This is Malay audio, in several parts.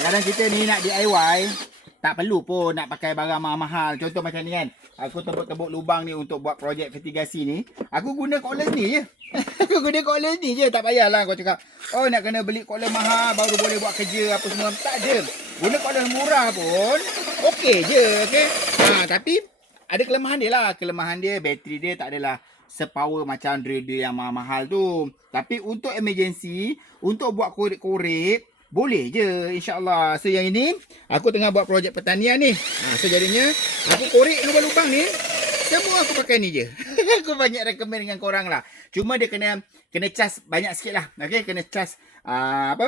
Kadang-kadang kita ni nak DIY, tak perlu pun nak pakai barang mahal-mahal. Contoh macam ni kan. Aku tebuk-tebuk lubang ni untuk buat projek vertigasi ni. Aku guna cordless ni je. Aku guna cordless ni je. Tak payahlah kau cakap, oh nak kena beli cordless mahal baru boleh buat kerja apa semua. Tak ada. Guna cordless murah pun okey je. Okay? Tapi ada kelemahan dia lah. Kelemahan dia, bateri dia tak adalah sepower macam drill yang mahal-mahal tu. Tapi untuk emergency, untuk buat korek-korek, boleh je insyaAllah. So yang ini aku tengah buat projek pertanian ni. So jadinya aku korek lubang-lubang ni, semua aku pakai ni je. Aku banyak recommend dengan korang lah. Cuma dia kena cas banyak sikit lah. Okay, kena cas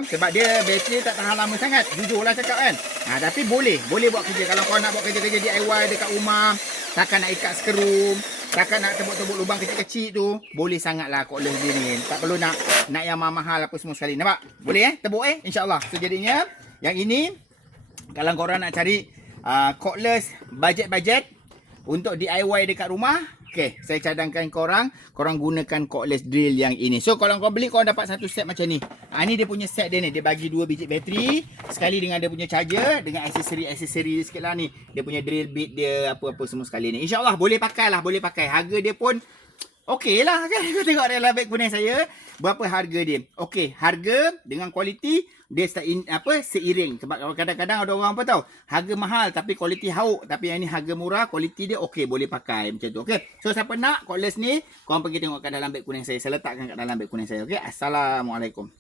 sebab dia bateri tak tahan lama sangat. Jujur lah cakap kan. Tapi boleh buat kerja. Kalau kau nak buat kerja-kerja DIY dekat rumah, takkan nak ikat skru, takkan nak tebuk-tebuk lubang kecil-kecil tu, boleh sangat lah cordless dia ni. Tak perlu nak yang mahal apa semua sekali. Nampak? Boleh tebuk insyaAllah. So jadinya yang ini, kalau korang nak cari cordless bajet-bajet untuk DIY dekat rumah, okay, saya cadangkan korang gunakan cordless drill yang ini. So kalau kau beli, kau dapat satu set macam ni. Ni dia punya set dia ni. Dia bagi 2 biji bateri, sekali dengan dia punya charger, dengan aksesori sikit lah ni. Dia punya drill bit dia, apa-apa semua sekali ni. InsyaAllah boleh pakai lah, boleh pakai. Harga dia pun okey lah kan. Kau tengok dalam beg kuning saya, berapa harga dia. Okey, harga dengan kualiti dia seiring. Sebab kadang-kadang ada orang apa tahu, harga mahal tapi kualiti hauk. Tapi yang ni harga murah, kualiti dia okey, boleh pakai macam tu. Okey. So siapa nak cordless ni, korang pergi tengok kat dalam beg kuning saya. Saya letakkan kat dalam beg kuning saya. Okey. Assalamualaikum.